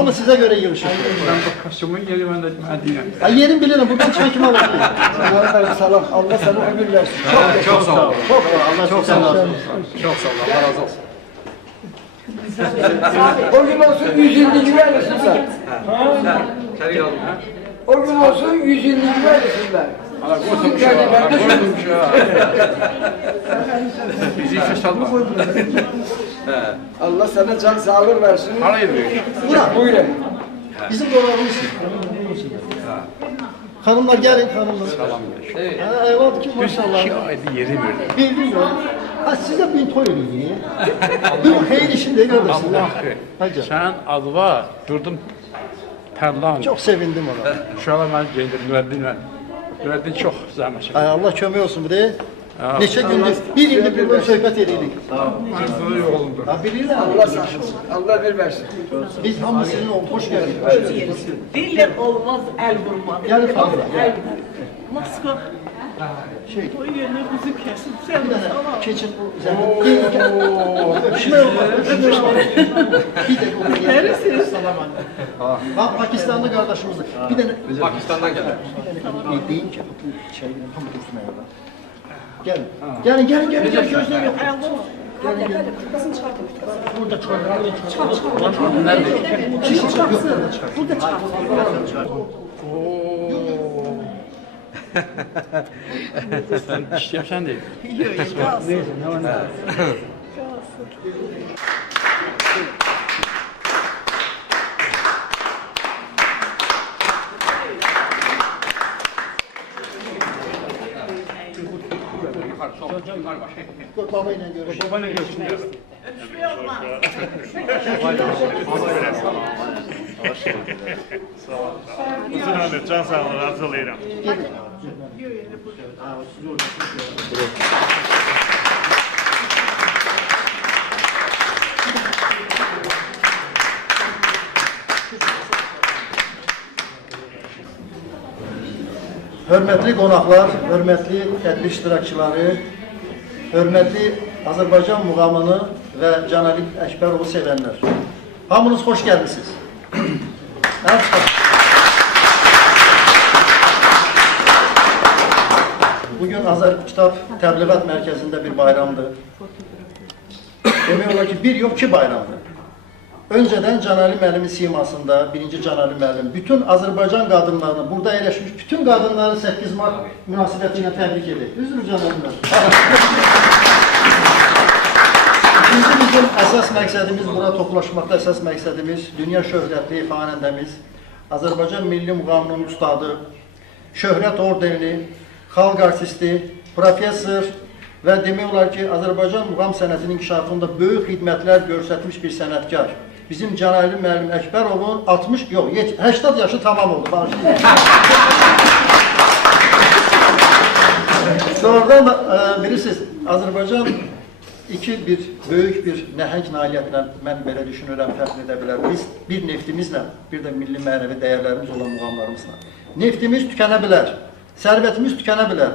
Hamı sizə görə yığışır. Ben bu kostyumun yeri ben de Medine. Ay yerim bilirim, buradan çəkim alır. Salam, Allah sana ömür versin. Çok sağ ol. Çok Allah çok sağ olsun. Çok sağ ol. Allah razı olsun. O gün olsun 100 güvenlisin sen. O gün olsun 100 güvenlisin ben. Allah kurtulmuş ya. Allah kurtulmuş ya. Bizi hiç salma. Allah sana can sağlık versin. Parayı veriyor. Buyurun. Bizim dolabımız. Hanımlar gelin hanımlar. Salam. Ha, evladı ki maşallah. 2 ayda yeri verdim. Bildin mi? Ha size bin toy ödeyeyim. Bu hayır işinde kardeşim. Allah Hacı. sen adva durdum tərlan. Çok sevindim ona. Uşaqlar məni geyindir, müəddinlə. Müəddin çox zəhmət çəkir. Ay Allah kömək olsun bu de. Neçə gündür, bir ildir burada söhbət edirik. Mən sonra yolumdur. Ha bilirler. Allah bir versin. Biz hamı sizin oldu. Hoş geldiniz. Dille olmaz el vurmak. Gel fazla. El Moskova. Şey, O yerine kuzu kesin. Sen bir de tane sana. keçin o üzerine. Öpüşme yok. Öpüşme yok. Bir de onu Neresiniz? Bak Pakistanlı kardeşimizdir. Bir tane Pakistan'dan gəldim. deyin ki bu şey tam dursun ayarda. Gelin. Gelin gelin gelin. Gelin gözlüğüm yok. Gelin gelin. Burada çorbalar var. Nerede? Kişi yok. Burada çıkar. Burada çıkar. Sən işləyəsən deyil. Yok yok. Kalsın. Babayla görüşürüz. Babayla görüşürüz. Öpüşme olmaz. Uzun ömür, can sağlığı arzulayıram. Hörmətli qonaqlar, hörmətli tədbir iştirakçıları, hörmətli Azərbaycan muğamını və Canali Əkbərovu sevənlər. Hamınız xoş gəlmisiniz. Bugün Azər Kitab Təbliğat Mərkəzində bir bayramdır. Demək olar ki, bir yox, 2 bayramdır. Önceden Canali müəllimin simasında, birinci Canali müəllim, bütün Azərbaycan qadınlarını, burada yerləşmiş bütün qadınları 8 Mart münasibətilə təbrik edir. Üzr Canali müəllim. İkinci bizim əsas məqsədimiz, burada toplaşmaqda əsas məqsədimiz, dünya şöhrətli xanəndəmiz, Azərbaycan milli muğamının ustadı, şöhrət orderini, xalq artisti, professor və demək olar ki, Azərbaycan muğam sənətinin inkişafında böyük xidmətlər göstərmiş bir sənətkar. Bizim Canali müəllim Əkbərovun 80 yaşı tamam oldu. Sonradan da bilirsiniz, Azərbaycan böyük bir nəhəng nailiyyətlə mən belə düşünürəm, fəxr edə bilər. Biz bir neftimizlə, bir də milli mənəvi dəyərlərimiz olan muğamlarımızla. Neftimiz tükənə bilər, sərvətimiz tükənə bilər.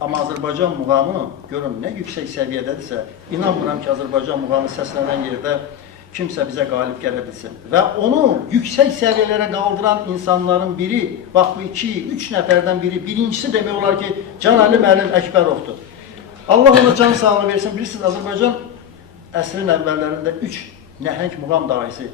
Amma Azərbaycan muğamı, görün, nə yüksək səviyyədədirsə, inanmıram ki, Azərbaycan muğamı səslənən yerdə kimsə bizə qalib gələ bilsin. Və onu yüksək səviyyələrə qaldıran insanların biri, bax bu 2-3 nəfərdən biri, birincisi demək olar ki, Canali müəllim Əkbərovdur. Allah ona can sağlığı versin. Bilirsiniz, Azərbaycan əsrin əvvəllərində 3 nəhəng muğam daisi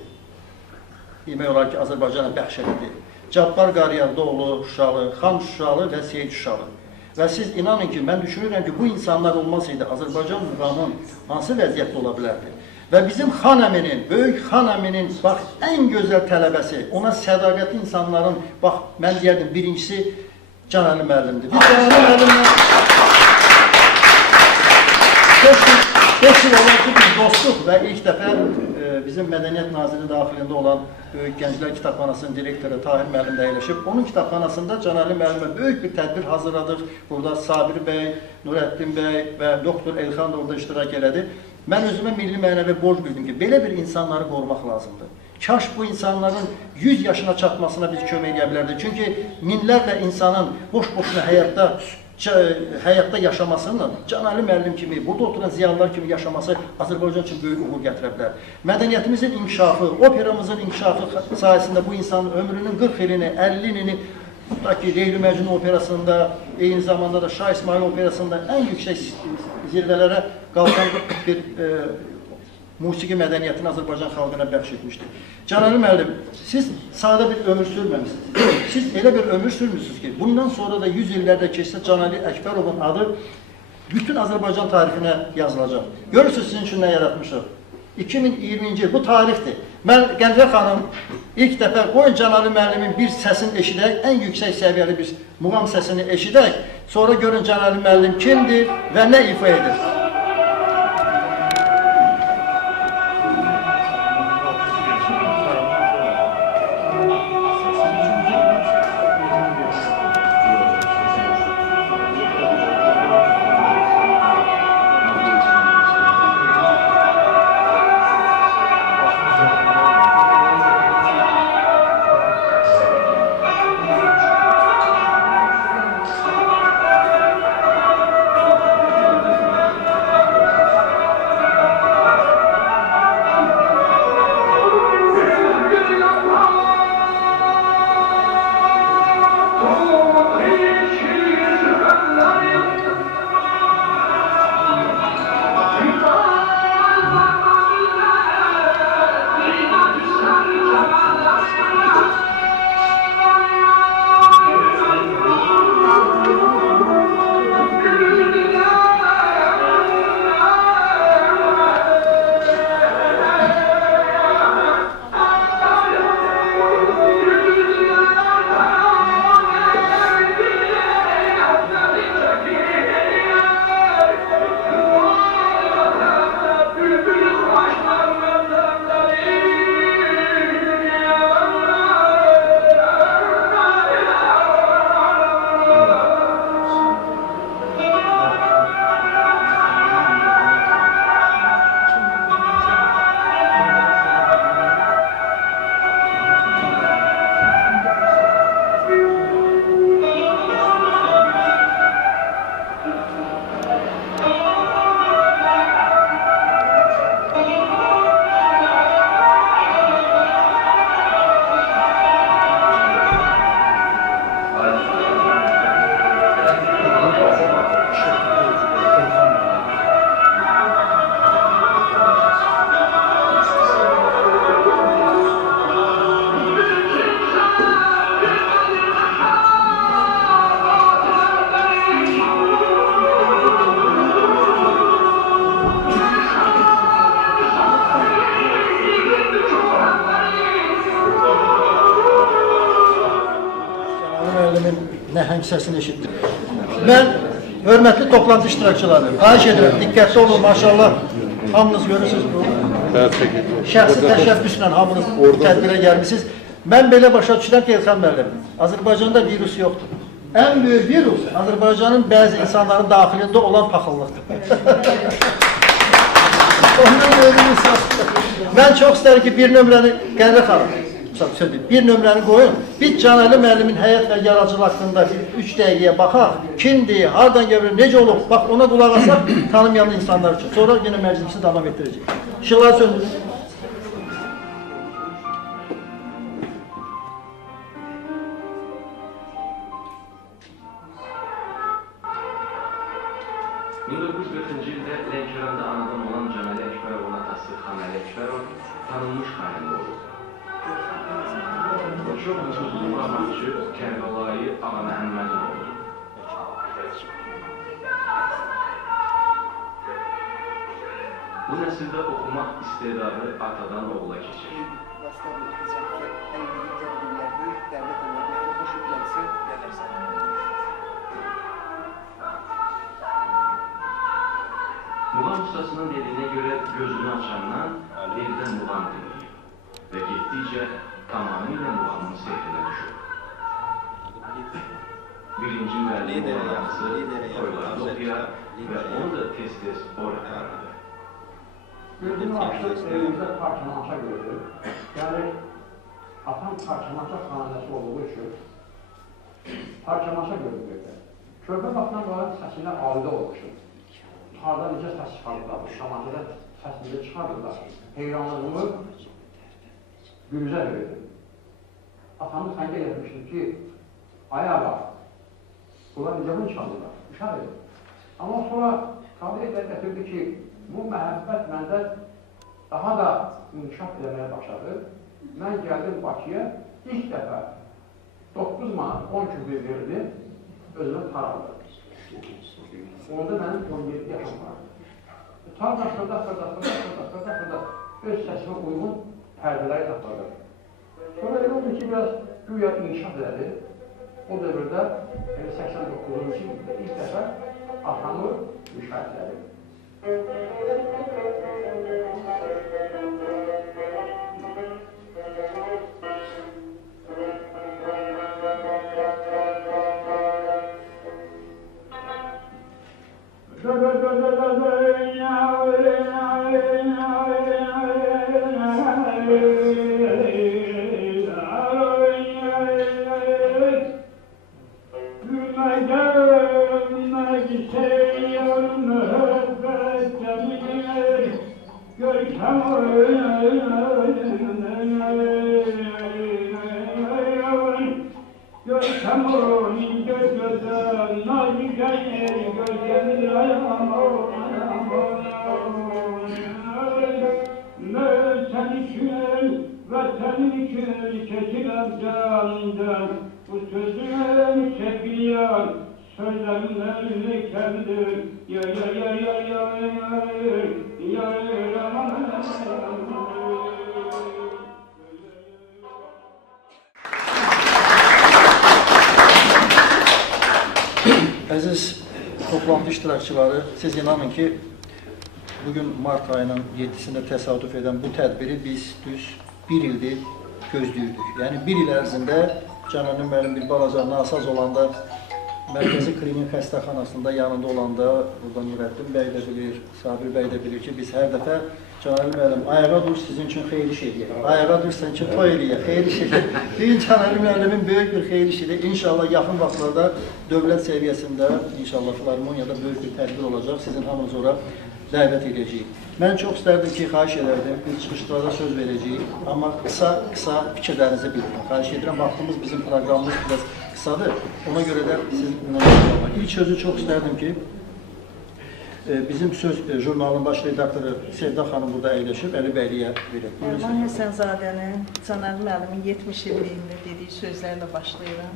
demək olar ki, Azərbaycana bəxş edildi. Cabbar Qariyardoğlu Şuşalı, Xan Şuşalı və Seyid Şuşalı. Və siz inanın ki, mən düşünürəm ki, bu insanlar olmasaydı Azərbaycan muğamının hansı vəziyyətdə ola bilərdi? Və bizim xan əminin, böyük xan əminin, bax, ən gözəl tələbəsi, ona sədaqətli insanların, bax, mən deyərdim, birincisi Canali müəllimdir. Biz Canali müəllimlə 5 yıl olan ki, biz dostluq və ilk dəfə bizim Mədəniyyət Nazirinin daxilində olan Böyük Gənclər Kitabxanasının direktoru Tahir müəllim də əyləşib. Onun kitabxanasında Canali müəllimə böyük bir tədbir hazırladıq. Burada Sabir bəy, Nurəddin bəy və doktor Elxan da orada iştirak elədi. Mən özümə milli mənəvi borc bildim ki, belə bir insanları qorumaq lazımdır. Kaş bu insanların 100 yaşına çatmasına biz kömək edə bilərdik. Çünki minlərlə insanın boş-boşuna həyatda həyatda yaşamasının Can Ali müəllim kimi, burada oturan ziyalılar kimi yaşaması Azərbaycan üçün böyük uğur gətirə bilər. Mədəniyyətimizin inkişafı, operamızın inkişafı sayəsində bu insanın ömrünün 40 ilini, 50 ilini tutaq ki, Leyli Məcnun operasında, eyni zamanda da Şah İsmail operasında ən yüksək zirvələrə qalxan bir musiqi mədəniyyətini Azərbaycan xalqına bəxş etmişdir. Can Ali müəllim, siz sadə bir ömür sürməmişsiniz. Siz elə bir ömür sürmüşsünüz ki, bundan sonra da 100 illərdə keçsə Can Ali Əkbərovun adı bütün Azərbaycan tarixinə yazılacaq. Görürsünüz sizin üçün nə yaratmışıq? 2020-ci il, bu tarixdir. Mən Gəncə xanım ilk dəfə qoyun Can Ali müəllimin bir səsini eşidək, ən yüksək səviyyəli bir muğam səsini eşidək, sonra görün Can Ali müəllim kimdir və nə ifa edir. Nəhəng səsini eşitdim. Mən hörmətli toplantı iştirakçıları, xahiş edirəm, diqqətli olun, maşallah, hamınız görürsünüz bu. Şəxsi təşəbbüslə hamınız tədbirə gəlmişsiniz. Mən belə başa düşürəm ki, Elxan müəllim, Azərbaycanda virus yoxdur. Ən böyük virus Azərbaycanın bəzi insanların daxilində olan paxıllıqdır. Mən çox istəyirəm ki, bir nömrəni Qərrə xanım, bir nömrəni qoyun. Biz Can Ali müəllimin həyat və yaradıcılıq haqqında 3 dəqiqəyə baxaq. Kimdir, hardan gəlir, necə olub, bax ona qulaq asaq tanımayan insanlar üçün. Sonra yenə məclisi davam etdirəcək. İşıqları söndürün. 1940-cı ildə Lənkəranda anadan olan Can Ali Əkbərovun atası Xan Ali Əkbərov tanınmış xanəndə olub. O çox nüfuzlu muğamatçı Kərbəlayı Ağa Məhəmmədin oldu. Bu nəsildə oxumaq istedadı atadan oğula keçir. Muğam ustasının dediyinə görə gözünü açandan birdən muğam dinləyir və getdikcə tamamilə muğamın seyrinə düşür. Birinci müəllim olması toylarda oxuyar və onu da tez-tez oralardır. Gözünü açıb evimizdə parçalança gördü. Yəni, atam parçalança xanəsi olduğu üçün parçalança gördü. Körpə vaxtdan sonra səsinə alıda olmuşum. Harada necə səs çıxardılar, Şamaxıda səs necə çıxardılar. Heyranlığımı Gülüzə verdim. Atamı səngə etmişdim ki, ayağa, bunlar necə bunu çıxardılar, uşaq edim. Amma sonra tabiyyətlə gətirdi ki, bu məhəbbət məndə daha da inkişaf eləməyə başladı. Mən gəldim Bakıya, ilk dəfə 9 manat 10 kübür verildi, özümə tar aldım. Onda mənim 17 yaşım vardı. Tarla xırda öz səsimə uyğun pərdələri tapladım. Sonra elə oldu ki, biraz güya inkişaf elədi. O dövrdə 89-cu ildə ilk dəfə atamı müşahidə elədim. Bu sözüm çekiliyor, sözlerimle kendir. Ya Əziz toplantı iştirakçıları, siz inanın ki, bugün Mart ayının 7-sində təsadüf edən bu tədbiri biz düz bir ildir gözləyirdik. Yəni bir il ərzində Canan müəllim bir balaca nasaz olanda, Mərkəzi Klinik Xəstəxanasında yanında olanda, burada Nurəddin bəy də bilir, Sabir bəy də bilir ki, biz hər dəfə Canan müəllim, ayağa dur sizin üçün xeyir iş eləyək, ayağa dur sizin üçün toy eləyək, xeyir iş eləyək. Bugün Canan müəllimin böyük bir xeyir işidir. İnşallah yaxın vaxtlarda dövlət səviyyəsində, inşallah Filarmoniyada böyük bir tədbir olacaq, sizin hamınız ora dəvət edəcəyik. Mən çox istərdim ki, xahiş edərdim, biz çıxışlarda söz verəcəyik, amma qısa fikirlərinizi bildirin. Xahiş edirəm, vaxtımız bizim proqramımız biraz qısadır, ona görə də sizin inanılmaz. İlk sözü çox istərdim ki, bizim söz jurnalın baş redaktoru Sevda xanım burada əyləşib, Əli Bəyliyə verək. Rəhman Həsənzadənin Canan müəllimin 70 illiyində dediyi sözlərlə başlayıram.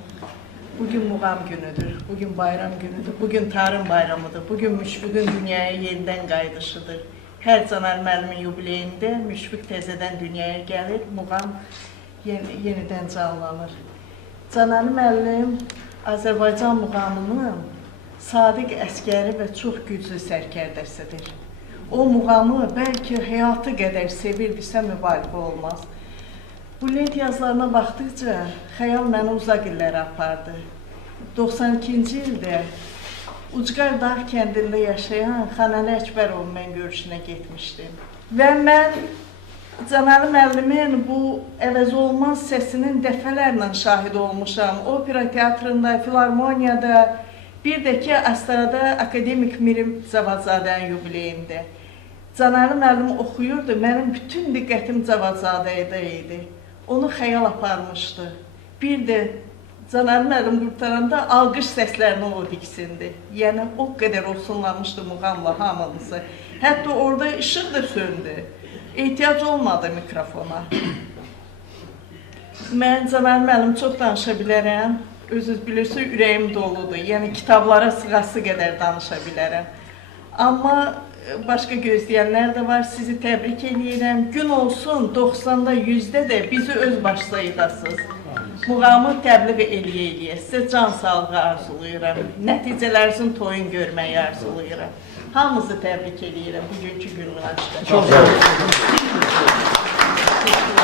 Bugün muğam günüdür, bugün bayram günüdür, bugün tarım bayramıdır, bugün Müşfiqin dünyaya yenidən qayıdışıdır. Hər Canan müəllimin yubileyində Müşfiq təzədən dünyaya gəlir, muğam yenidən canlanır. Canan müəllim Azərbaycan muğamının sadiq əskəri və çox güclü sərkərdəsidir. O muğamı bəlkə həyatı qədər sevirdisə mübaliğə olmaz. Bu lent yazılarına baxdıqca xəyal məni uzaq illərə apardı. 92-ci ildə Ucqar Dağ kəndində yaşayan Xanəli Əkbərovun mən görüşünə getmişdim. Və mən Canan müəllimin bu əvəzolunmaz səsinin dəfələrlə şahid olmuşam. Opera teatrında, Filarmoniyada, bir də ki, Astarada akademik Mirim Cavadzadənin yubileyində. Canan müəllim oxuyurdu, mənim bütün diqqətim Cavadzadəyə idi. Onu xəyal aparmışdı. Bir də Canan müəllim qurtaranda alqış səslərini o diksindi. Yəni, o qədər olsunlamışdı muğamla hamınızı. Hətta orada işıq da söndü. Ehtiyac olmadı mikrofona. Mən Canan müəllim çox danışa bilərəm. Özünüz bilirsiniz, ürəyim doludur. Yəni, kitablara sığası qədər danışa bilərəm. Amma başqa gözləyənlər də var, sizi təbrik edirəm. Gün olsun, 90-da, 100-də də bizi öz başlayıdasınız. Muğamı təbliğ eləyə-eləyə. Sizə can sağlığı arzulayıram. Nəticələrinizin toyun görməyi arzulayıram. Hamınızı təbrik edirəm bugünkü gün münasibətlə. Çox sağ olun.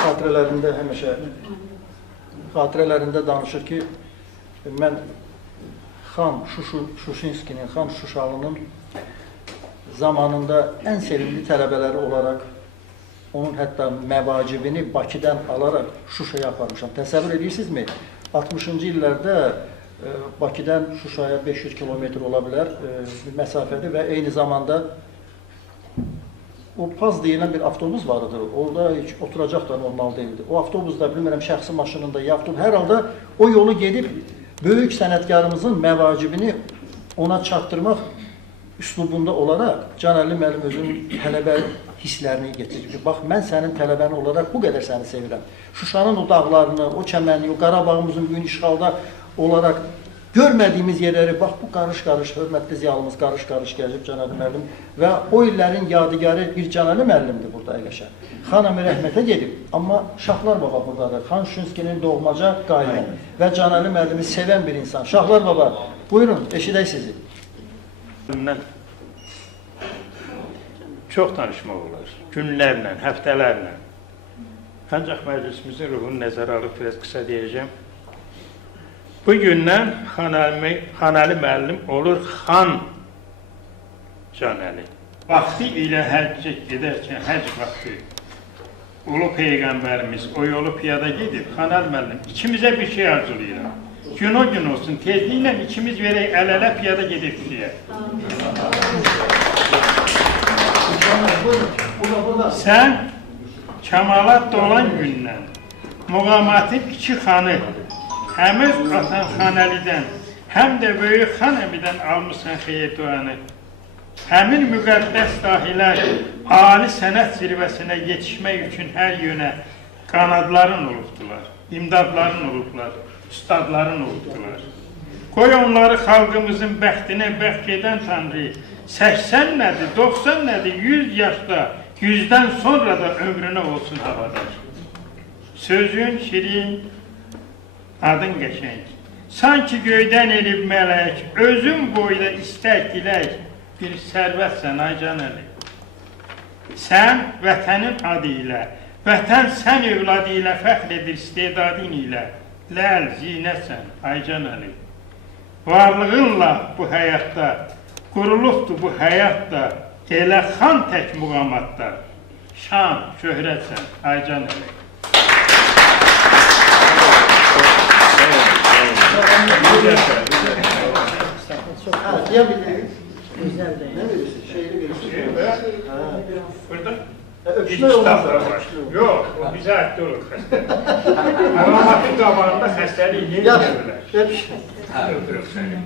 Xatirələrində həmişə, xatirələrində danışır ki, mən xan Şuşinskinin, xan Şuşalının zamanında ən sevimli tələbələri olaraq onun hətta məvacibini Bakıdan alaraq Şuşaya aparmışam. Təsəvvür edirsinizmi? 60-cı illərdə Bakıdan Şuşaya 500 kilometr ola bilər bir məsafədir və eyni zamanda o Paz deyilən bir avtobus vardı. Orada heç oturacaq da normal deyildi. O avtobusda bilmirəm şəxsi maşınında ya avtobus hər halda o yolu gedib böyük sənətkarımızın məvacibini ona çatdırmaq üslubunda olaraq Can Əli müəllim özünün tələbə hisslərini getirir. Bax, mən sənin tələbəni olaraq bu qədər səni sevirəm. Şuşanın o dağlarını, o çəmənliyi, o Qarabağımızın bugün işğalda olaraq görmədiyimiz yerləri, bax bu qarış-qarış, hörmətli ziyalımız qarış-qarış gəlib Can Əli müəllim və o illərin yadigarı bir Can Əli müəllimdir burada əyləşən. Xan Əmi rəhmətə gedib, amma Şahlar Baba buradadır. Xan Şünskinin doğmaca qayda və Can Əli müəllimi sevən bir insan. Şahlar Baba, buyurun, eşidək sizi. Çox danışmaq olar. Günlərlə, həftələrlə. Ancaq məclisimizin ruhunu nəzərə alıb biraz qısa deyəcəm. Bu gündən Xan Əli müəllim olur Xan Can Əli. Vaxtı ilə həccə gedərkən, həcc vaxtı Ulu Peyğəmbərimiz o yolu piyada gedib, Xan Əli müəllim ikimizə bir şey arzulayıram. Gün o gün olsun, tezliklə ikimiz verək əl-ələ piyada gedib şiyə. Sən kəmalat dolan gündən Muğamatın iki xanı həm öz atan Xan Əlidən, həm də böyük Xan Əmidən almışsan xeyir duanı. Həmin müqəddəs dahilər ali sənət zirvəsinə yetişmək üçün hər yönə qanadların olubdular, imdadların olubdular, ustadların olubdular. Qoy onları xalqımızın bəxtinə bəxt edən Tanrı 80 nədir, 90 nədir, 100 yaşda, 100-dən sonra da ömrünə olsun havadar. Sözün şirin, adın qəşəng. Sanki göydən elib mələk, özün boyda istək dilək, bir sərvətsən ay Can Əli. Sən vətənin adı ilə, vətən sən övladı ilə fəxr edir istedadın ilə, ləl, zinəsən ay Can Əli. Varlığınla bu həyatda, qurulubdur bu həyatda, elə xan tək muğamatda, şan, şöhrətsən ay Can Əli. Gözəldir. Nə verirsiniz? Şeiri verirsiniz. Burada? Öpüşmək olmaz. Yox, o bizə ətdə olur xəstə. Muğamatın qabağında xəstəliyi yeyirlər. Öpürüm səni.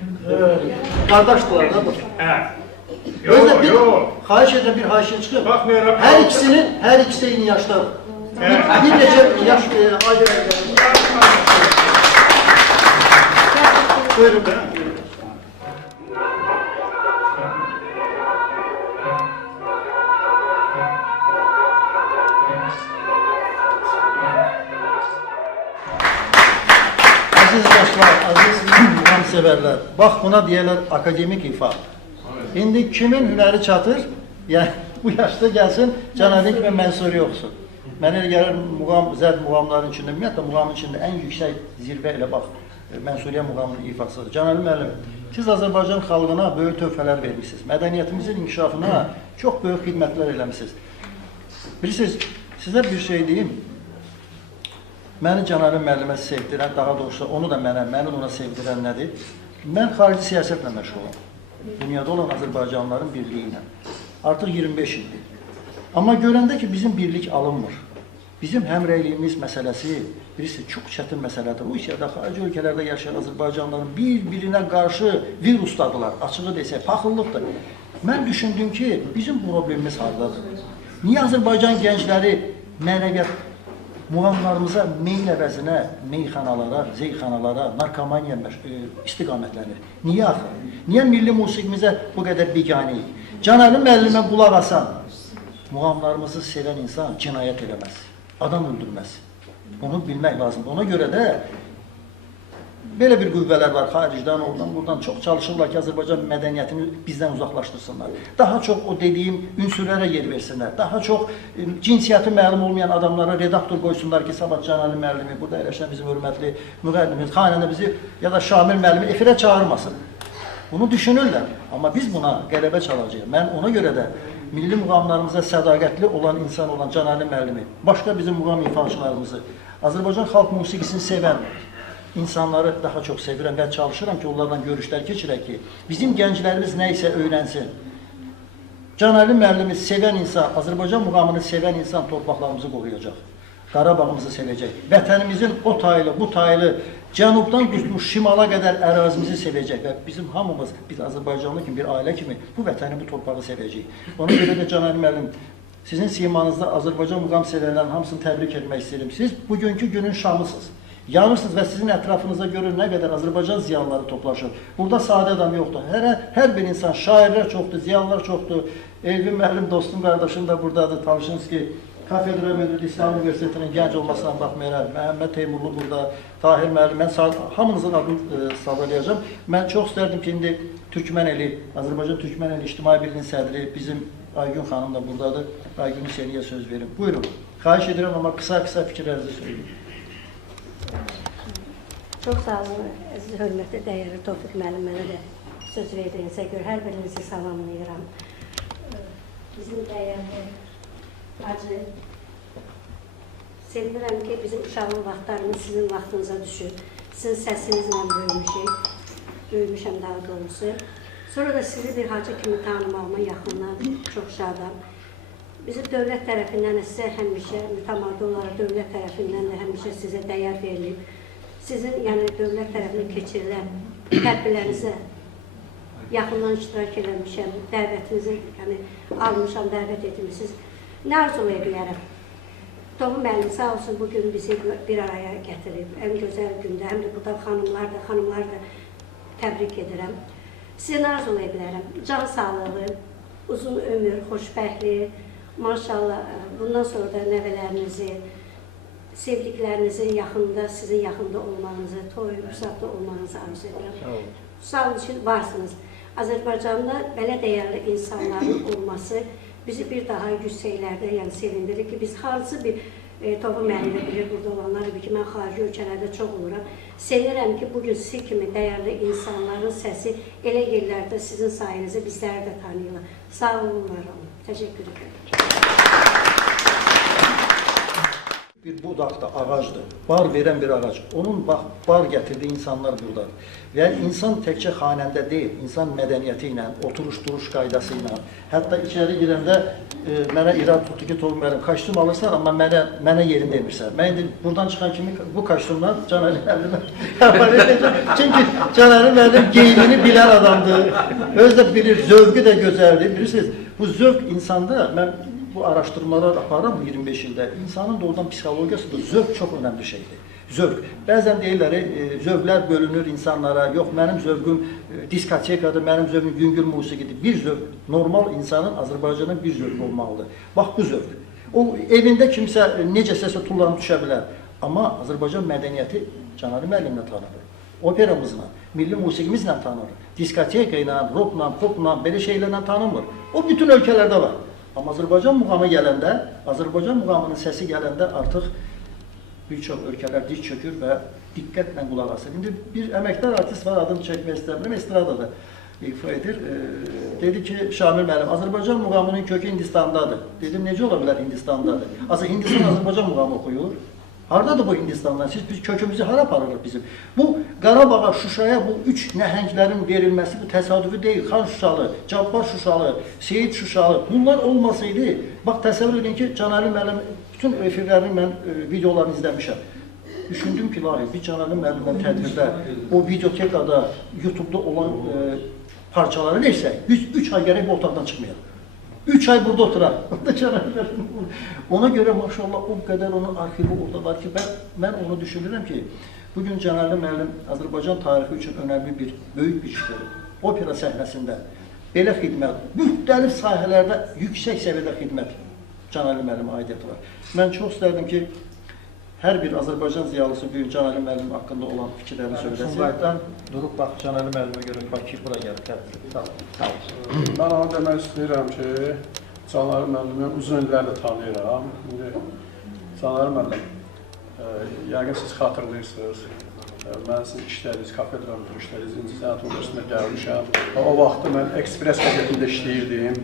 Qardaşdılar da bu. Hə. Yox, yox. Xahiş edən bir xahişin çıxıb. Baxmayaraq. Hər ikisi eyni yaşdadır. Bir neçə yaş ayrı. Buyurun. Aziz dostlar, aziz muğam severler, bax buna deyirlər akademik ifa. İndi kimin hünəri çatır, yəni bu yaşda gəlsin, Canadik və Mənsuri oxusun. Mənə elə gəlir muğam, zərb muğamların içində, ümumiyyətlə muğamın içində ən yüksək zirvə elə bax, Mənsuriyə muğamının ifasıdır. Can Əli müəllim, siz Azərbaycan xalqına böyük tövhələr vermişsiniz, mədəniyyətimizin inkişafına çox böyük xidmətlər eləmişsiniz. Bilirsiniz, sizə bir şey deyim, məni Can Əli müəllimə sevdirən, daha doğrusu onu da mənə, məni ona sevdirən nədir? Mən xarici siyasətlə məşğulam. Dünyada olan Azərbaycanlıların birliyi ilə. Artıq 25 ildir. Amma görəndə ki, bizim birlik alınmır. Bizim həmrəyliyimiz məsələsi, birisi çox çətin məsələdir. Rusiyada, xarici ölkələrdə yaşayan Azərbaycanlıların bir-birinə qarşı virusdadılar, açığı desək, paxıllıqdır. Mən düşündüm ki, bizim problemimiz hardadır? Niyə Azərbaycan gəncləri mənəviyyat muğamlarımıza meyl əvəzinə, meyxanalara, zeyxanalara, narkomaniya istiqamətlənir? Niyə axı? Niyə milli musiqimizə bu qədər biganəyik? Can Əli müəllimə qulaq asan, muğamlarımızı sevən insan cinayət eləməz, adam öldürməz. Bunu bilmək lazımdır. Ona görə də belə bir qüvvələr var, xaricdən, oradan, buradan çox çalışırlar ki, Azərbaycan mədəniyyətini bizdən uzaqlaşdırsınlar. Daha çox o dediyim ünsürlərə yer versinlər. Daha çox cinsiyyəti məlum olmayan adamlara redaktor qoysunlar ki, sabah Can Əli müəllimi, burada əyləşən bizim hörmətli müğənnimiz, xanəndə bizi ya da Şamil müəllimi efirə çağırmasın. Bunu düşünürlər. Amma biz buna qələbə çalacağıq. Mən ona görə də milli muğamlarımıza sədaqətli olan insan olan Can Əli müəllimi, başqa bizim muğam ifaçılarımızı, Azərbaycan xalq musiqisini sevən insanları daha çox sevirəm və çalışıram ki, onlarla görüşlər keçirək ki, bizim gənclərimiz nə isə öyrənsin. Canəli müəllimi sevən insan, Azərbaycan muğamını sevən insan torpaqlarımızı qoruyacaq. Qarabağımızı sevəcək. Vətənimizin o taylı, bu taylı, cənubdan tutmuş şimala qədər ərazimizi sevəcək və bizim hamımız, biz Azərbaycanlı kimi, bir ailə kimi bu vətəni, bu torpağı sevəcəyik. Ona görə də Canəli müəllim, sizin simanızda Azərbaycan muğam sevərlərin hamısını təbrik etmək istəyirəm. Siz bugünkü günün şamısınız. Yanırsınız və sizin ətrafınızda görün nə qədər Azərbaycan ziyanları toplaşır. Burada sadə adam yoxdur. Hər bir insan, şairlər çoxdur, ziyanlar çoxdur. Elvin müəllim, dostum, qardaşım da buradadır. Tanışınız ki, Kafedra Müdürü İslam Universitetinin gənc olmasına baxmayaraq, Məhəmməd Teymurlu burada, Tahir müəllim, mən hamınızın adını sadalayacağım. Mən çox istərdim ki, indi Türkməneli, Azərbaycan Türkməneli İctimai Birliğinin sədri bizim Aygün xanım da buradadır. Aygün Hüseyniyə söz verim. Buyurun. Xahiş edirəm, amma qısa fikirlərinizi söyləyin. Çox sağ olun, əziz hörmətli dəyərli Tofiq müəllim, mənə də söz verdiyinizə görə hər birinizi salamlayıram. Bizim dəyərli acı, sevinirəm ki, bizim uşaqlıq vaxtlarımız sizin vaxtınıza düşür. Sizin səsinizlə böyümüşəm daha doğrusu. Sonra da sizi bir hacı kimi tanımağıma yaxından çox şadam. Bizim dövlət tərəfindən sizə həmişə, mütəmadi olaraq dövlət tərəfindən də həmişə sizə dəyər verilib. Sizin, yəni dövlət tərəfindən keçirilən tədbirlərinizə yaxından iştirak eləmişəm, dəvətinizi almışam, dəvət etmişsiniz. Nə arzulaya bilərəm? Tofiq müəllim sağ olsun bugün bizi bir araya gətirib, ən gözəl gündə, həm də burada xanımlar da təbrik edirəm. Sizə nə arzulaya bilərəm? Can sağlığı, uzun ömür, xoşbəxtlik, maşallah bundan sonra da nəvələrinizi, sevdiklərinizin yaxında, sizin yaxında olmanızı, toy, müsabda olmanızı arzu edirəm. Sağ olun ki, varsınız. Azərbaycanda belə dəyərli insanların olması bizi bir daha yüksəklərdə sevindirir ki, biz hansı bir Tofiq müəllim bilir, burada olanlar bilir ki, mən xarici ölkələrdə çox oluram. Sevinirəm ki, bugün sizi kimi dəyərli insanların səsi elə yerlərdə sizin sayənizə bizləri də tanıyırlar. Sağ olun, var olun. Təşəkkür ederim. Bir budaq da ağacdır, bar verən bir ağac. Onun bar gətirdiyi insanlar buradadır. Və insan təkcə xanəndə deyil, insan mədəniyyəti ilə, oturuş-duruş qaydası ilə, hətta içəri girəndə mənə irad tutdu ki, Tofiq müəllim, kostyum alırsan, amma mənə yerini demirsən. Mən indi buradan çıxan kimi bu kostyumdan Canəli müəllimə həvalə edəcəm. Çünki Canəli müəllim geyimini bilən adamdır, özü də bilir, zövqü də gözəldir. Bilirsiniz, bu zövq insanda, mən bu araşdırmalar aparıram 25 ildə, insanın doğrudan psixologiyasında zövq çox önəmli şeydir. Zövq. Bəzən deyirlər, zövqlər bölünür insanlara, yox, mənim zövqüm diskotekadır, mənim zövqüm yüngül musiqidir. Bir zövq, normal insanın Azərbaycanın bir zövq olmalıdır. Bax, bu zövq. O, evində kimsə necəsəsə tullanıb düşə bilər. Amma Azərbaycan mədəniyyəti Canəli müəllimlə tanınır. Operamızla, milli musiqimizlə tanınır. Diskoteka ilə, rockla, popla, belə şeylərlə tanınmır. O, bütün ölkələrdə var. Amma Azərbaycan muğamı gələndə, Azərbaycan muğamının səsi gələndə artıq bir çox ölkələr diz çökür və diqqətlə qulaq asır. İndi bir əməkdar artist var, adını çəkmək istəmirəm, estradada ifa edir. Dedi ki, Şamil müəllim, Azərbaycan muğamının kökü Hindistandadır. Dedim, necə ola bilər Hindistandadır? Hindistan Azərbaycan muğamı oxuyur. Haradadır bu Hindistandan? Biz kökümüzü hara aparırıq bizim? Bu Qarabağa, Şuşaya bu üç nəhənglərin verilməsi bu təsadüfi deyil. Xan Şuşalı, Cabbar Şuşalı, Seyid Şuşalı, bunlar olmasaydı, bax təsəvvür edin ki, Canəli müəllim bütün efirlərini mən videolarını izləmişəm. Düşündüm ki, bir Canəli müəllimlə tədbirdə, o videotekada, YouTube'da olan parçaları neysək, biz 3 ay gərək bu otaqdan çıxmayalım. 3 ay burada oturar. Ona görə maşallah o qədər onun arxivi orada var ki, mən onu düşünürəm ki, bugün Canəli müəllim Azərbaycan tarixi üçün önəmli bir, böyük bir işdir. Opera səhnəsində belə xidmət, müxtəlif sahələrdə yüksək səviyyədə xidmət Canəli müəllim aidiyyəti var. Mən çox istərdim ki, hər bir Azərbaycan ziyalısı bugün Canəli müəllim haqqında olan fikirlərini söyləsin. Sumqayıtdan durub bax Canəli müəllimə görə Bakı bura gəlib. Sağ olun. Mən onu demək istəyirəm ki, Canəli müəllimi uzun illərlə tanıyıram. Canəli müəllim, yəqin siz xatırlayırsınız. Mən sizin işləriniz, kafedra müdür işləriniz, İnci Sənət Universitetində gəlmişəm. O vaxtı mən Ekspres qəzetində işləyirdim.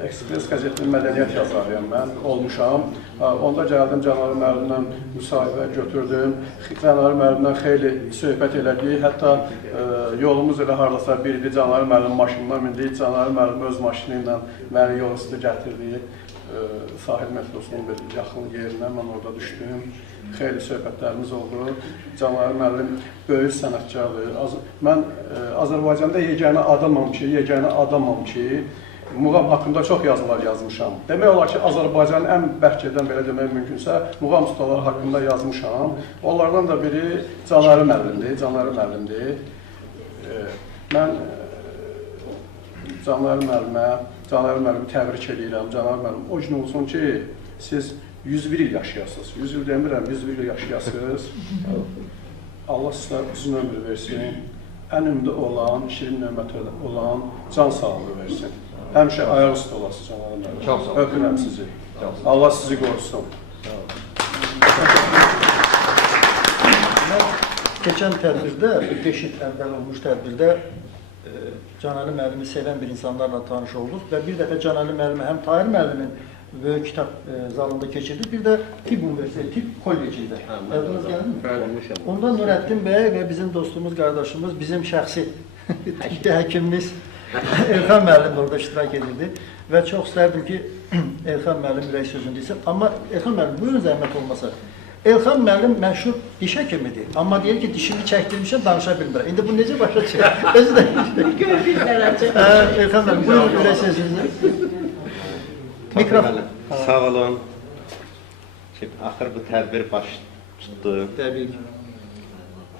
Ekspres qəzetinin mədəniyyət yazarıyam mən, olmuşam. Onda gəldim, Cənab müəllimlə müsahibə götürdüm. Cənab müəllimlə xeyli söhbət elədik. Hətta yolumuz elə haradasa birdi, Cənab müəllim maşından mindik. Cənab müəllim öz maşını ilə məni yol üstü gətirdi. Sahil metrosunun bir yaxın yerinə mən orada düşdüm. Xeyli söhbətlərimiz oldu. Cənab müəllim böyük sənətkardır. Mən Azərbaycanda yeganə adamam ki, muğam haqqında çox yazılar yazmışam. Demək olar ki, Azərbaycanın ən bərkədən belə demək mümkünsə, muğam ustaları haqqında yazmışam. Onlardan da biri Canarı müəllimdir. Mən Canarı müəllimi təbrik edirəm. Canarı müəllim, o gün olsun ki, siz 101 il yaşayasınız. 100 il demirəm, 101 il yaşayasınız. Allah sizə uzun ömür versin. Ən ümdə olan, şirin nömrətə olan can sağlığı versin. Həmişə ayaq üstə olasınız Cənab müəllim. Çox sağ olun. Öpürəm sizi. Allah sizi qorusun. Keçən tədbirdə, 5 il əvvəl olmuş tədbirdə Canəli müəllimi sevən bir insanlarla tanış olduq və bir dəfə Canəli müəllimi həm Tahir müəllimin böyük kitab zalında keçirdik, bir də Tibb Universiteti, Tibb Kollecində. Yadınız gəldinmi? Onda Nurəddin bəy və bizim dostumuz, qardaşımız, bizim şəxsi həkimimiz Elxan müəllim orada iştirak edirdi və çox istərdim ki, Elxan müəllim ürək sözünü desin. Amma Elxan müəllim, buyurun zəhmət olmasa. Elxan müəllim məşhur diş həkimidir. Amma deyir ki, dişimi çəkdirmişəm, danışa bilmirəm. İndi bu necə başa çıxır? Özü də Görürlər acaba. Elxan müəllim, buyurun ürək sözünüzü. Mikrofon. Sağ olun. Axır bu tədbir baş tutdu. Təbii ki.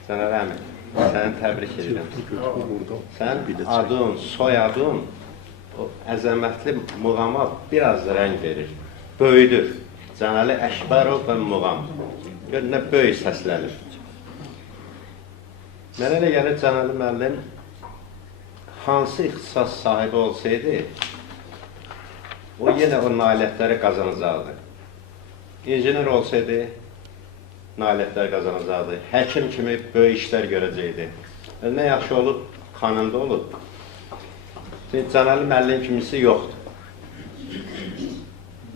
Sənə rəhmət. Səni təbrik edirəm. Sən adın, soyadın o əzəmətli muğama biraz da rəng verir. Böyüdür. Cənəli Əkbərov və muğam. Gör, nə böyük səslənir. Mənə elə gəlir Cənəli müəllim hansı ixtisas sahibi olsaydı, o yenə o nailiyyətləri qazanacaqdı. İnjiner olsaydı, nailiyyətlər qazanacaqdı. Həkim kimi böyük işlər görəcəkdi. Nə yaxşı olub, xanımda olub. Cənəli müəllim kimisi yoxdur.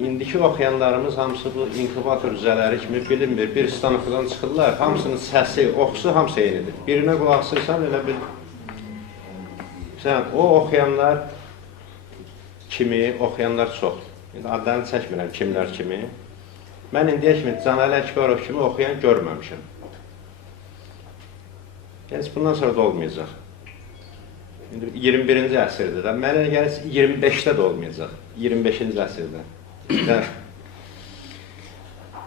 İndiki oxuyanlarımız hamısı bu inkubator üzələri kimi bilinmir. Bir stanokdan çıxırlar, hamısının səsi, oxusu hamısı eynidir. Birinə qulaq asırsan, elə bil... O oxuyanlar kimi, oxuyanlar çoxdur. İndi adlarını çəkmirəm kimlər kimi. Mən indiyə kimi Canəli Əkbərov kimi oxuyan görməmişəm. Yəni, bundan sonra da olmayacaq. İndi 21-ci əsrdir də. Mənə gəlir 25-də də olmayacaq. 25-ci əsrdə.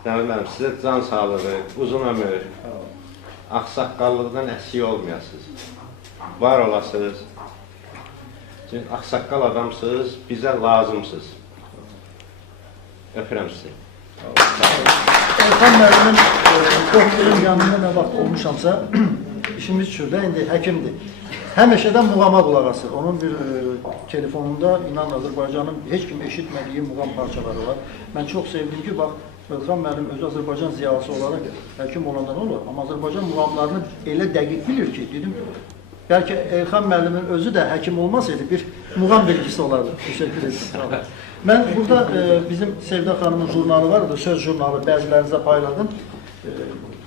Cənab müəllim, sizə can sağlığı, uzun ömür, ağsaqqallıqdan əksik olmayasınız. Var olasınız. Çünki ağsaqqal adamsınız, bizə lazımsınız. Öpürəm sizi. Elxan müəllimin doktorun yanında nə vaxt olmuşamsa, işimiz düşür də, indi həkimdir. Həmişədən muğama qulaq asır. Onun bir telefonunda, inan Azərbaycanın heç kim eşitmədiyi muğam parçaları var. Mən çox sevdim ki, bax, Elxan müəllim özü Azərbaycan ziyalısı olaraq həkim olandan olur. Amma Azərbaycan muğamlarını elə dəqiq bilir ki, dedim, bəlkə Elxan müəllimin özü də həkim olmasaydı bir muğam bilgisi olardı. Teşekkür ederim. Mən burada bizim Sevda xanımın jurnalı var, söz jurnalı, bəzilərinizə payladım.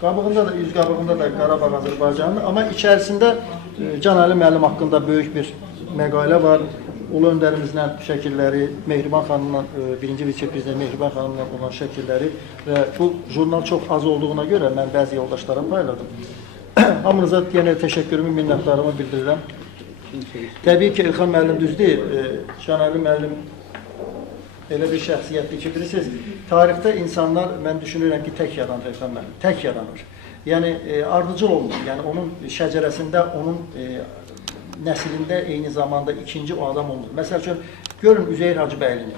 Qabığında da, yüz qabığında da Qarabağ Azərbaycanlı, amma içərisində Canəli müəllim haqqında böyük bir məqalə var. Ulu öndərimizlə şəkilləri, Mehriban xanımla, birinci vitse-prezident Mehriban xanımla olan şəkilləri və bu jurnal çox az olduğuna görə mən bəzi yoldaşlarım payladım. Hamınıza yenə təşəkkürümü, minnətlarımı bildirirəm. Təbii ki, Elxan müəllim düz deyil. Canəli müəllim elə bir şəxsiyyətdir ki, bilirsiniz, tarixdə insanlar, mən düşünürəm ki, tək yaranır Elxan müəllim, tək yaranır. Yəni, ardıcıl olmur, yəni onun şəcərəsində, onun nəslində eyni zamanda ikinci o adam olmur. Məsəl üçün, görün Üzeyir Hacıbəylini,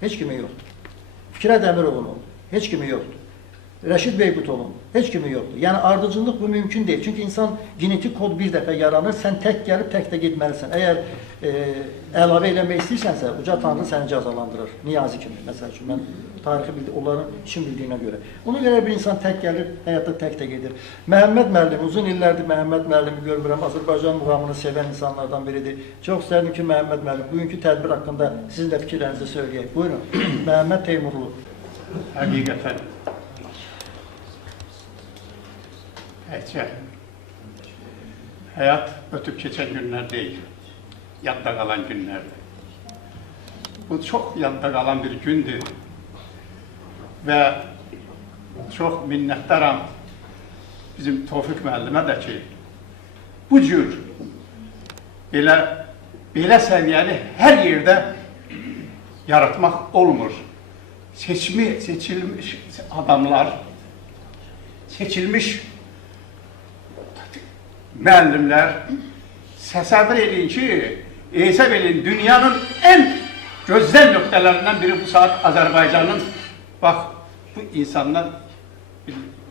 heç kimi yoxdur. Fikrə Dəmirovunu, heç kimi yoxdur. Rəşid Beybutovun heç kimi yoxdur. Yəni ardıcıllıq bu mümkün deyil. Çünki insan genetik kod bir dəfə yaranır, sən tək gəlib tək də getməlisən. Əgər əlavə eləmək istəyirsənsə, Uca Tanrı səni cəzalandırır. Niyazi kimi, məsəl üçün, mən tarixi onların işin bildiyinə görə. Ona görə bir insan tək gəlir, həyatda tək də gedir. Məhəmməd müəllim, uzun illərdir Məhəmməd müəllimi görmürəm, Azərbaycan muğamını sevən insanlardan biridir. Çox istərdim ki, Məhəmməd müəllim, bugünkü tədbir haqqında sizin də fikirlərinizi söyləyək. Buyurun, Məhəmməd Teymurlu. Həqiqətən həyat ötüb keçən günlər deyil, yadda qalan günlərdir. Bu çox yadda qalan bir gündür və çox minnətdaram bizim Tofiq müəllimə də ki, bu cür belə səviyyəni hər yerdə yaratmaq olmur. Seçilmiş adamlar, seçilmiş müəllimlər təsəvvür edin ki, hesab edin, dünyanın ən gözəl nöqtələrindən biri bu saat Azərbaycanın, bax, bu insanlar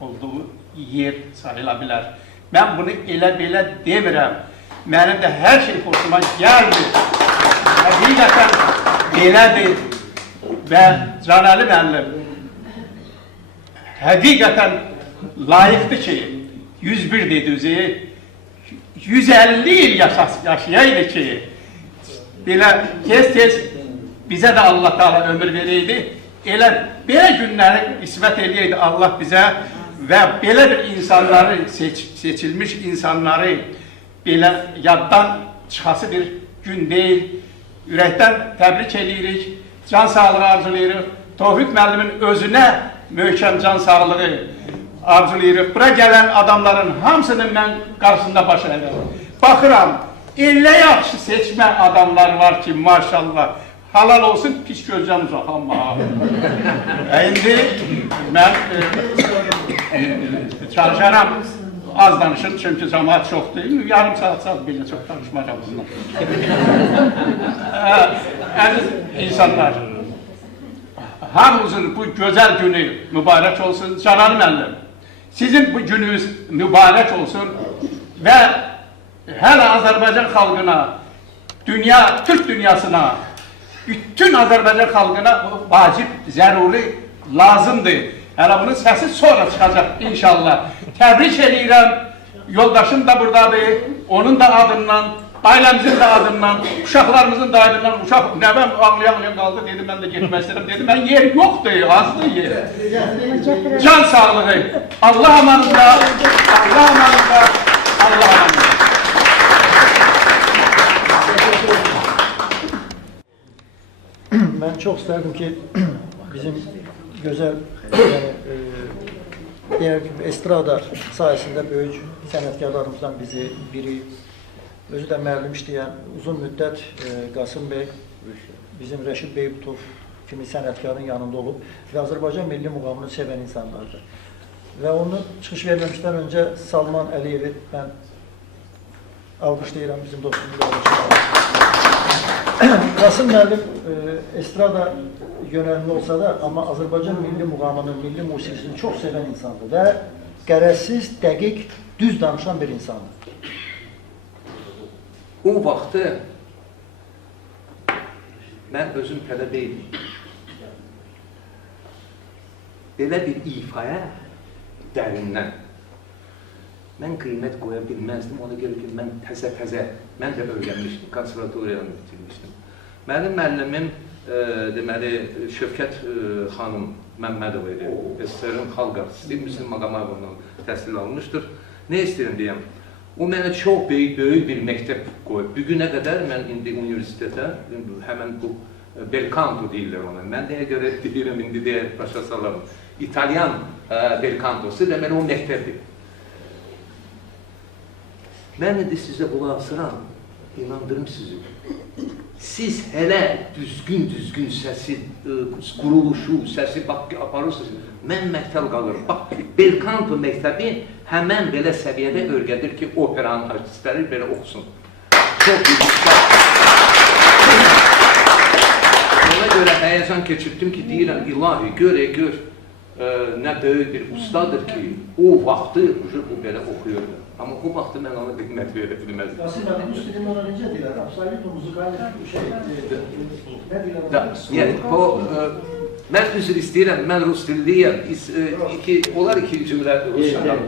olduğu yer sayıla bilər. Mən bunu elə-belə demirəm. Mənim də hər şey xoşuma gəldi. Həqiqətən belədir və Canəli müəllim həqiqətən layiqdir ki, 101 dediğinizi 150 il yaşayaydı ki, belə tez-tez bizə də Allah Teala ömür verəydi, elə belə günləri ismət eləyəydi Allah bizə və belə bir insanları, seçilmiş insanları belə yaddan çıxası bir gün deyil, ürəkdən təbrik edirik, can sağlığı arzulayırıq, Tofiq müəllimin özünə möhkəm can sağlığı arzulayırıq. Bura gələn adamların hamısının mən qarşısında baş əyirəm. Baxıram, elə yaxşı seçmə adamlar var ki, maşallah, halal olsun, pis gözdən uzaq, amma. İndi mən çalışaram, az danışım, çünki cəmaat çoxdur. Yarım saat belə çox danışmayacaq bundan. Əziz insanlar, hamımızın bu gözəl günü mübarək olsun. Cananı müəllim, sizin bu gününüz mübarək olsun və hələ Azərbaycan xalqına, Türk dünyasına, bütün Azərbaycan xalqına vacib, zəruri, lazımdır. Hələ bunun səsi sonra çıxacaq inşallah. Təbrik edirəm, yoldaşım da buradadır, onun da adından, ailəmizin də adından, uşaqlarımızın da adından, uşaq nəvəm ağlayan qaldı, dedi, mən də getmək istəyirəm, dedi, mən yer yoxdur, azdır yer. Can sağlığı, Allah amanında, Allah amanında, Allah amanında. Mən çox istərdim ki, bizim gözəl, yəni, estrada sayəsində böyük sənətkarlarımızdan biri, özü də müəllim işləyən uzun müddət Qasım bəy, bizim Rəşid Beybutov kimi sənətkarın yanında olub və Azərbaycan milli muğamını sevən insanlardır. Və onu çıxış verməmişdən öncə Salman Əliyevi mən alqışlayıram bizim dostumuz. Qasım müəllim estrada yönəlmə olsa da, amma Azərbaycan milli muğamının, milli musiqisini çox sevən insandır və qərəzsiz, dəqiq, düz danışan bir insandır. O vaxtı mən özüm tələbə idim. Belə bir ifaya dərindən mən qiymət qoya bilməzdim. Ona görə ki, mən təzə-təzə, mən də öyrənmişdim, konservatoriyanı bitirmişdim. Mənim müəllimim, deməli, Şövkət xanım Məmmədov idi. SSR-in xalq artisti, Müslüm Maqamovundan təhsil almışdır. Nə istəyirəm deyəm? O mənə çox böyük bir məktəb qoyub. Bugünə qədər mən indi universitetə, həmən bu Belcanto deyirlər ona. Mən deyə görə deyirəm, indi deyə başa salarım. İtalyan Belcantosu, deməli o məktəbdir. Mən indi sizə qulaq asıram, inandırım sizi. Siz hələ düzgün səsi, quruluşu, səsi aparırsınız. Mən məktəb qalırım. Bax, Belcanto məktəbi həmən belə səviyyədə öyrədir ki, operanın artistləri belə oxusun. Çox yüksək. Ona görə həyəcan keçirdim ki, deyirəm, ilahi, gör. nə böyük bir ustadır ki, o vaxtı bu belə oxuyurdu. Amma o vaxtı mən ona qiymət verə bilməzdim. Aslında rus dilində ona necə deyirlər? Absolut muzikal şey, nə deyirlər? Yəni, mən üzr istəyirəm, mən rus dilliyəm. Onlar iki cümlə rusçadan.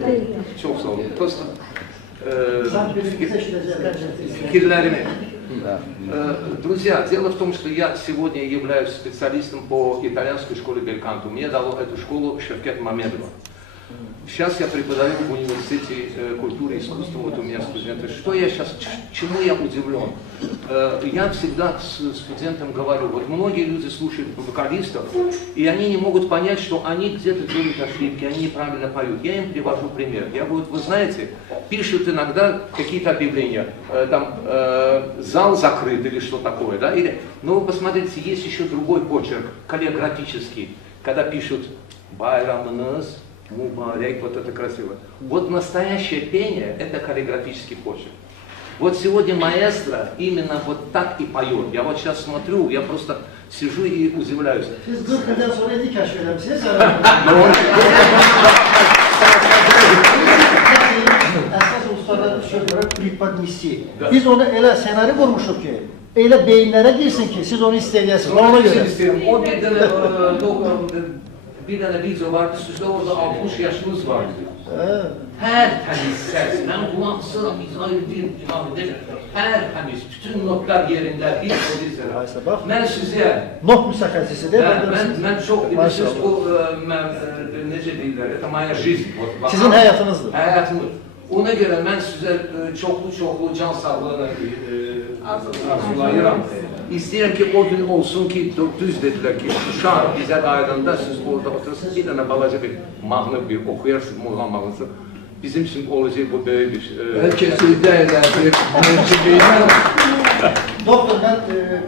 Çox sağ olun. Prosto fikirlərimi. Друзья, дело в том, что я сегодня являюсь специалистом по итальянской школе Бельканто. Мне дало эту школу Шевкет Мамедова. Сейчас я преподаю в университете культуры и искусства, вот у меня студенты. Что я сейчас, чему я удивлен? Я всегда с студентам говорю, вот многие люди слушают вокалистов, и они не могут понять, что они где-то делают ошибки, они неправильно поют. Я им привожу пример. Я говорю, вы знаете, пишут иногда какие-то объявления, там зал закрыт или что такое, да? Но вы посмотрите, есть еще другой почерк, каллиграфический, когда пишут «Байрамınız Мубарек», вот это красиво. Вот настоящее пение – это каллиграфический почерк. Вот сегодня маэстро именно вот так и поет. Я вот сейчас смотрю, я просто сижу и удивляюсь. Biz onu elə senaryo qurmuşuq ki, elə beyinlərə girsin ki, siz onu istəyəsiniz. Ona görə. O bir dənə video vardı, sizdə orada 60 yaşınız vardı. Hər təmiz səs, mən qulaqsıram, izah edeyim, hər təmiz, bütün notlar yerində, bir pozisiyada. Mən sizə... Not müsəxəssisidir. Mən çox, bilirsiniz, bu, necə deyirlər, это моя жизнь. Sizin həyatınızdır. Həyatımdır. Ona görə mən sizə çoxlu can sağlığını arzulayıram. İstəyirəm ki, o gün olsun ki, düz dedilər ki, uşaq bizə qayıdanda siz orada oturursunuz, bir dənə balaca bir mahnı bir oxuyarsınız, Muğam mahnısı. Bizim için olacaq bu böyük bir... Bəlkə sizdə elə bir mövcudluğuna... Doktor, mən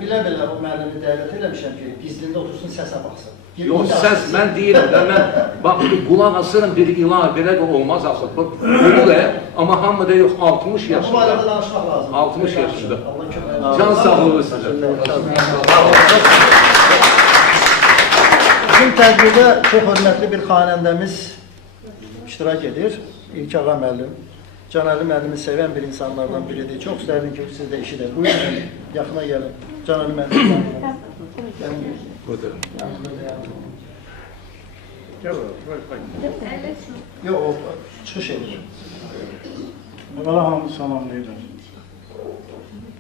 bilə-bilə o müəllimi dəvət eləmişəm ki, gizlində otursun, səsə baxsın. Yox, səs, mən deyirəm də, mən qulaq asırım bir ilan, belə də olmaz axı. Bunu da, amma hamıda yox, 60 yaşında. Bu barədə danışmaq lazım. 60 yaşında. Can sağlığı sizə. Bizim tədbirdə çox hörmətli bir xanəndəmiz iştirak edir. İlk Ağa müəllim. Can Ali müəllimi sevən bir insanlardan biridir. Çox istərdim ki, siz də işidək. Buyurun, yaxına gəlin. Can Ali müəllim. Budur. Yox, o çıxış edir. Əvvəla hamı salamlayıram.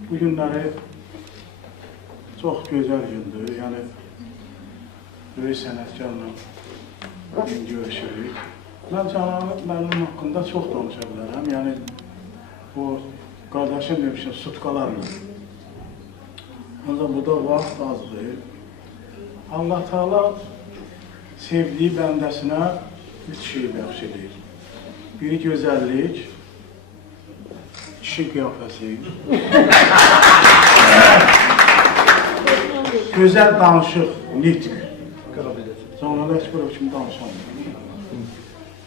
Bu günləri çox gözəl gündür. Yəni, böyük sənətkarla görüşürük. Mən Can müəllim haqqında çox danışa bilərəm. Yəni, o qardaşım demişəm, sutkalarla. Ancaq burada vaxt azdır. Allah Teala sevdiyi bəndəsinə üç şey bəxş edir. Biri gözəllik, kişi qiyafəsi, gözəl danışıq, nitq. Canalı Əkbərov kimi danışamıyor.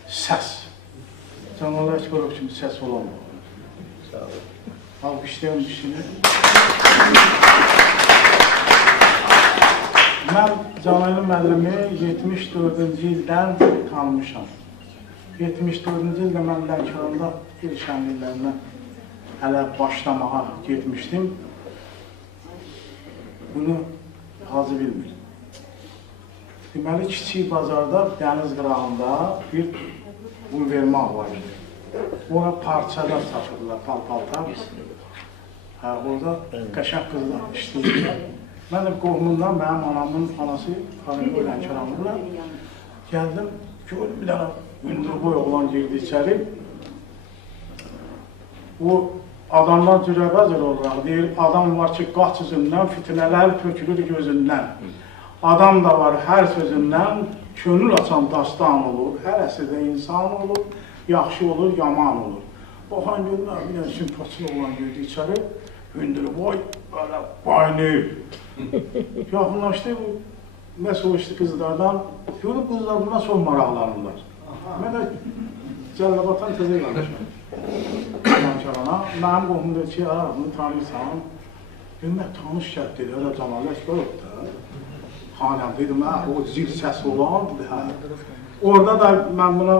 Səs. Canalı Əkbərov kimi səs olamıyor. Alqışlayan kişini. Mən Can müəllimi 74-cü ildən tanımışam. 74-cü ildə mən Lənkəranda il şənliklərinə hələ başlamağa getmişdim. Bunu hazır bilmirdim. Deməli, kiçik bazarda, dəniz qırağında bir univermaq var idi. Ona parçalar satırdılar, pal-paltar. Orada qəşəng qızlar işləyirlər. Mən də qohumundan, mənim anamın anası Xanıqı Lənkəranlıdırlar. Gəldim, gördüm bir dənə hündürboy oğlan girdi içəri. O adamlar cürəbəzər olarak deyir, adam var ki, qaç üzündən, fitnələr tökülür gözündən. Adam da var hər sözündən, könül açan dastan olur, hər əsrdə insan olur, yaxşı olur, yaman olur. Baxan görürlər, bir dənə simpatçılı oğlan girdi içəri, hündürboy, böyle boynuyub. Yaxınlaşdı, və soğuşdu qızlardan, görüb qızlar buna çox maraqlanırlar. Mən də Cəllabatan təzə qalmışam. Lənkərana, mənim qohum deyir ki, bunu tanıyırsan, demək tanış şərt deyir, öyle Canalı Əkbərov da. xanəm dedim, o zil səsi olandı, hə. Orada da mən buna,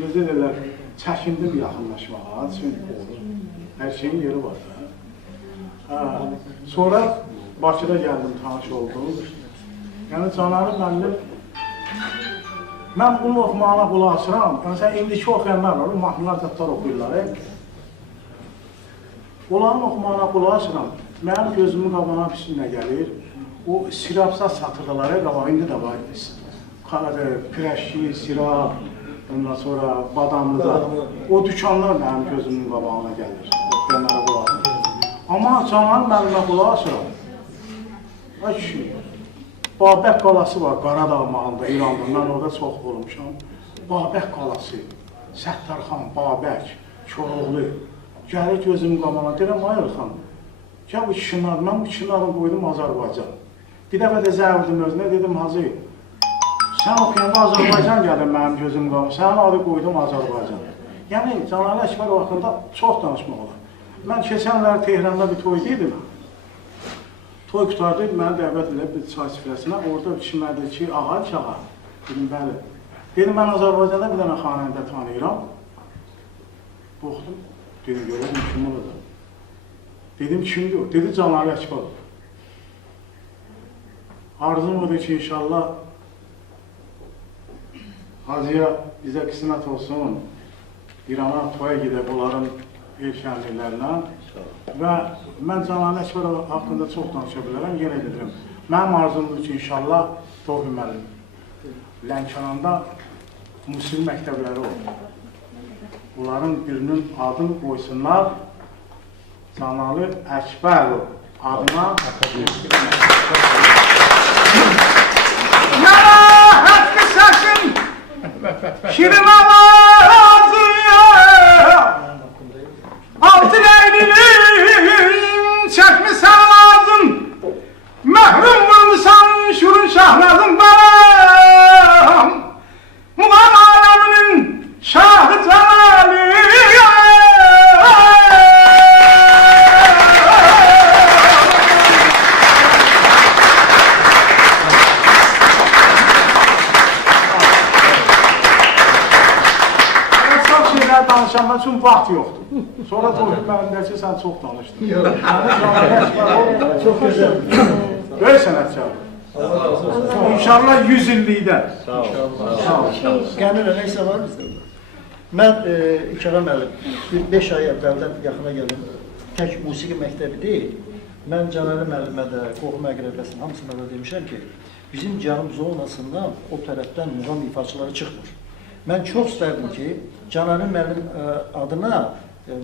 necə deyirlər, çəkindim yaxınlaşmağa, çünki olur. Hər şeyin yeri var da. Sonra Bakıda gəldim, tanış oldum. Yəni Cananı müəllim, mən bunu oxumağına qulaq asıram. Məsələn, indiki oxuyanlar var, mahnılar zətlər oxuyurlar. Onların oxumağına qulaq asıram. Mənim gözümün qabağına üstünə gəlir. O sirabsat satırdılar, indi də var. Pirəşki, sirab, ondan sonra Badamlıda. O dükanlar mənim gözümün qabağına gəlir. Oxuyanlara qulaq asıram. Amma Cananı müəllimə qulaq asıram. Ay kişi, Babək qalası var, Qaradağ mağında, İranda, mən orada çox olmuşam. Babək qalası, Səttarxan, Babək, Koroğlu, gəlir gözümün qabağına, deyirəm, ay Elxan, gəl bu kişinin adı, mən bu kişinin adını qoydum Azərbaycan. Bir dəfə də zəvdim özünə, dedim, Hacı, sən oxuyanda Azərbaycan gəlir mənim gözümün qabağına, sənin adı qoydum Azərbaycan. Yəni, Cananı Əkbərov haqqında çox danışmaq olar. Mən keçənlər Tehranda bir toy dedim. Toy qutardı, məni dəvət edib bir çay süfrəsinə, orada kişimədir ki, ağa, çağa. Dedim, bəli. Dedim, mən Azərbaycanda bir dənə xanəndə tanıyıram. Baxdım, dedim, görürüm, kim olur? Dedim, kimdir o? Dedi, Cananı Əkbərov. Arzum odur ki, inşallah Hacıya bizə qismət olsun, İrana toya gedək onların el şənliklərinə və mən Cananı Əkbərov haqqında çox danışa bilərəm, yenə dedirəm. Mənim arzumdur ki, inşallah Tofi müəllim Lənkəranda musiqi məktəbləri olur. Onların birinin adını qoysunlar Cananı Əkbərov adına musiqi məktəbləri. Yana həqqi səsin şirin ağacıya altı leylinin çəkmisən ağzın məhrum vurmuşsan şurun şahnazından Muğam aləminin şahı Cananı danışanlar üçün vaxt yoxdur. Sonra Tofi müəllimdə ki, sən çox danışdın. Çox gözəl. Böyük sənətkar. İnşallah 100 illikdə. Sağ ol. Qəmir, neysə var bizdə? Mən İkəra müəllim, 5 ay əvvəldən yaxına gəldim. Tək musiqi məktəbi deyil. Mən Cananı müəllimə də, qohum əqrəbəsinin hamısına da demişəm ki, bizim cənub zonasından o tərəfdən muğam ifaçıları çıxmır. Mən çox istərdim ki, Cananı müəllim adına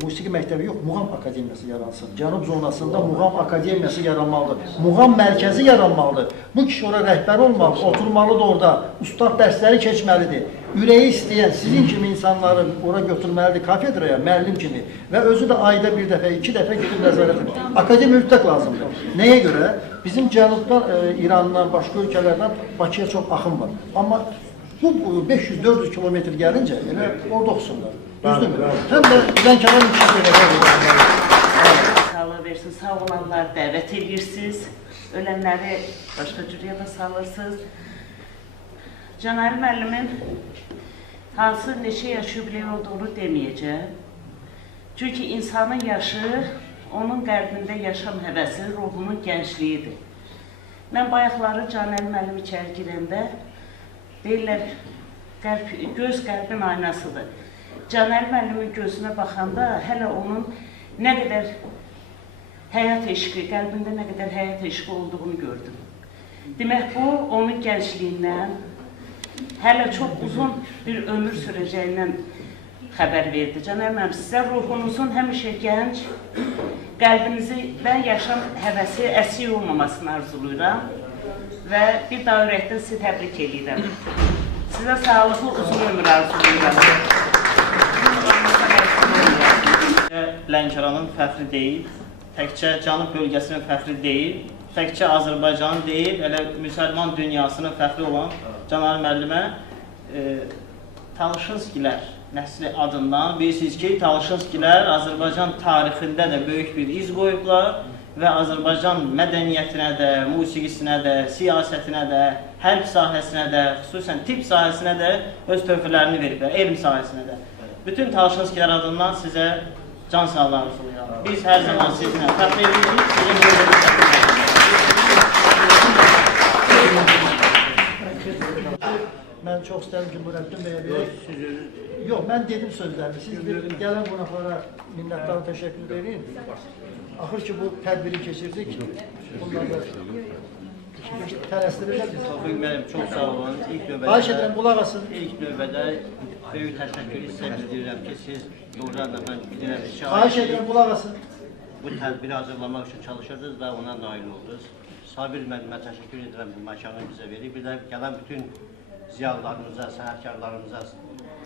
musiqi məktəbi yox, Muğam Akademiyası yaransın. Cənub zonasında Muğam Akademiyası yaranmalıdır. Muğam mərkəzi yaranmalıdır. Bu kişi ora rəhbər olmalıdır, oturmalıdır orada, ustad dərsləri keçməlidir. Ürəyi istəyən sizin kimi insanları ora götürməlidir kafedraya, müəllim kimi və özü də ayda bir dəfə, 2 dəfə gedib nəzarət edir. Akademiya mütləq lazımdır. Nəyə görə? Bizim cənubdan, İrandan, başqa ölkələrdən Bakıya çox axın var. Amma bu 500-400 kilometr gəlincə elə orada oxusunlar. Düzdürmü? Həm də Lənkəran sağlığı versin, sağ olanlar dəvət edirsiniz, ölənləri başqa cürüyə də salırsınız. Cananı müəllimin hansı neçə yaş yubileyi olduğunu deməyəcəm. Çünki insanın yaşı, onun qəlbində yaşam həvəsi, ruhunun gəncliyidir. Mən bayaqları Cananı müəllim içəri girəndə deyirlər, göz qəlbin aynasıdır. Cananı müəllimin gözünə baxanda hələ onun nə qədər həyat eşqi, qəlbində nə qədər həyat eşqi olduğunu gördüm. Demək, bu onun gəncliyindən, hələ çox uzun bir ömür sürəcəyindən xəbər verdi. Cananı müəllim, sizə ruhunuzun həmişə gənc, qəlbinizdən yaşam həvəsi əsir olmamasını arzuluyuram və bir daha ürəkdən sizi təbrik edirəm. Sizə sağlıqlı uzun ömür arzuluyuram. Lənkəranın fəxri deyil, təkcə Cənub bölgəsinin fəxri deyil, təkcə Azərbaycanın deyil, elə müsəlman dünyasının fəxri olan Cananı müəllimə Talışınskilər nəsli adından bilirsiniz ki, Talışınskilər Azərbaycan tarixində də böyük bir iz qoyublar və Azərbaycan mədəniyyətinə də, musiqisinə də, siyasətinə də, hərb sahəsinə də, xüsusən tibb sahəsinə də öz töhfələrini veriblər, elm sahəsinə də. Bütün Taşınskiler adından sizə can sağlığı sunuyorum. Biz hər zaman sizinlə fəxr edirik, sizin Mən çox istəyirəm ki, Nurəddin bəyə bir... Yox, mən dedim sözlərimi. Siz bir gələn qonaqlara minnətdarım, təşəkkür edin. Axır ki, bu tədbiri keçirdik. Bundan da tələsdirirlər. Tofiq müəllim, çox sağ olun. Xahiş edirəm, qulaq asın. İlk növbədə böyük təşəkkür sizə bildirirəm ki, siz doğrudan da mən bilirəm ki, Xahiş edirəm, qulaq asın. Bu tədbiri hazırlamaq üçün çalışırdınız və ona nail oldunuz. Sabir müəllimə təşəkkür edirəm bu məkanı bizə verib. Bir də gələn bütün ziyalılarımıza, sənətkarlarımıza,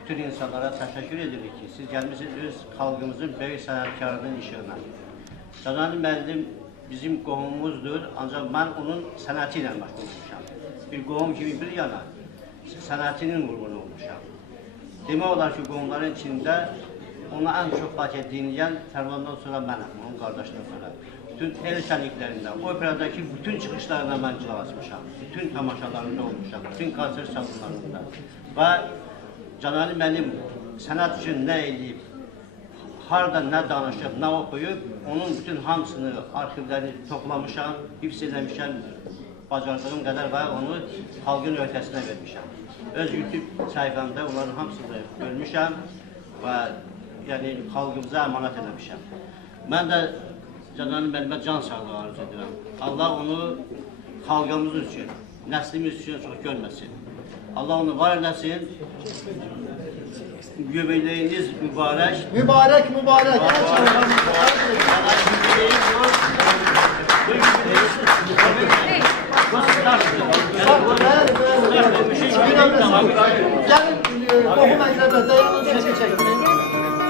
bütün insanlara təşəkkür edirik ki, siz gəlmişsiniz öz xalqımızın böyük sənətkarının işığına. Canani müəllim bizim qohumumuzdur, ancaq mən onun sənəti ilə məşğul olmuşam. Bir qohum kimi bir yana, sənətinin qurbanı olmuşam. Demək olar ki, qohumların içində ona ən çox hak dinləyən Tərvandan sonra mənəm, onun qardaşından sonra. Bütün el şənliklərində, operadakı bütün çıxışlarına mən cılaq açmışam. Bütün tamaşalarında olmuşam, bütün konsert salonlarında. Və Canani müəllim sənət üçün nə edib, harada nə danışıb, nə oxuyub, onun bütün hamısını, arxivlərini toplamışam, hifz eləmişəm, bacardığım qədər və onu xalqın öhdəsinə vermişəm. Öz YouTube səhifəmdə onların hamısını görmüşəm və yəni xalqımıza əmanət eləmişəm. Mən də Canani müəllimə can sağlığı arzu edirəm. Allah onu xalqımız üçün, nəslimiz üçün çox görməsin. Allah onu var eləsin. Göbekliyiniz mübarək. Mübarək, mübarək. Gəlin, qohum əqrəbə, dayanın, çəkin.